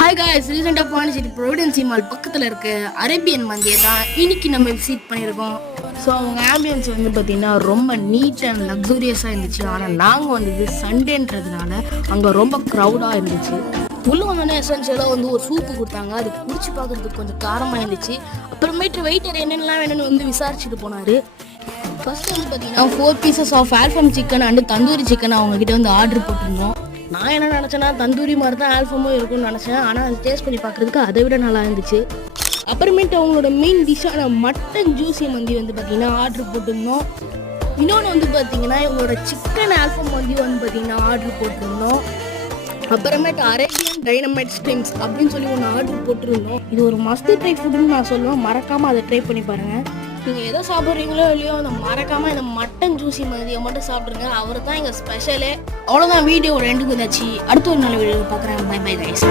Hi guys, ரீசெண்டாக Pondicherry ப்ரொவிடன்சி mall பக்கத்தில் இருக்க அரேபியன் மந்தியை தான் இன்னைக்கு நம்ம விசிட் பண்ணியிருக்கோம். ஸோ அவங்க ஆம்பியன்ஸ் வந்து பார்த்திங்கன்னா ரொம்ப நீட் அண்ட் லக்ஸூரியஸாக இருந்துச்சு. ஆனால் நாங்கள் வந்தது சண்டேன்றதுனால அங்கே ரொம்ப க்ரௌடாக இருந்துச்சு. உள்ளே வந்தோடனே எசென்ஷியலாக வந்து ஒரு சூப்பு கொடுத்தாங்க. அது குடிச்சு பார்க்குறதுக்கு கொஞ்சம் காரமாக இருந்துச்சு. அப்புறமேட்டு வெயிட்டர் என்னென்னலாம் வேணும்னு வந்து விசாரிச்சுட்டு போனார். ஃபர்ஸ்ட் வந்து பார்த்தீங்கன்னா 4 pieces ஆஃப் ஆல்ஃபம் சிக்கன் அண்டு தந்தூரி சிக்கன் அவங்ககிட்ட வந்து ஆர்டர் போட்டிருந்தோம். நான் என்ன நினச்சேன்னா தந்தூரி மாதிரி தான் ஆல்ஃபமும் இருக்கும்னு நினச்சேன். ஆனால் அது டேஸ்ட் பண்ணி பார்க்குறதுக்கு அதை விட நல்லா இருந்துச்சு. அப்புறமேட்டு அவங்களோட மெயின் டிஷ்ஷான மட்டன் ஜூசி மந்தி வந்து பார்த்திங்கன்னா ஆர்டர் போட்டிருந்தோம். இன்னொன்று வந்து பார்த்திங்கன்னா இவங்களோட சிக்கன் ஆல்ஃபம் மந்தி வந்து பார்த்திங்கன்னா ஆர்டர் போட்டிருந்தோம். அப்புறமேட்டு அரேபியன் டைனமைட் ஸ்ட்ரிங்ஸ் அப்படின்னு சொல்லி ஒன்று ஆர்டர் போட்டிருந்தோம். இது ஒரு மஸ்ட் ட்ரை ஃபுட்டுன்னு நான் சொல்லுவேன். மறக்காமல் அதை ட்ரை பண்ணி பாருங்கள். நீங்கள் எதை சாப்பிட்றீங்களோ இல்லையோ அந்த மறக்காமல் இந்த மட்டன் ஜூசி மதியை மட்டும் சாப்பிட்ருங்க. அவர் தான் எங்கள் ஸ்பெஷலே. அவ்வளோதான், வீடியோ ரெண்டுக்கு வந்தாச்சு. அடுத்த ஒரு நல்ல வீடியோ பார்க்குறேன். Bye bye guys.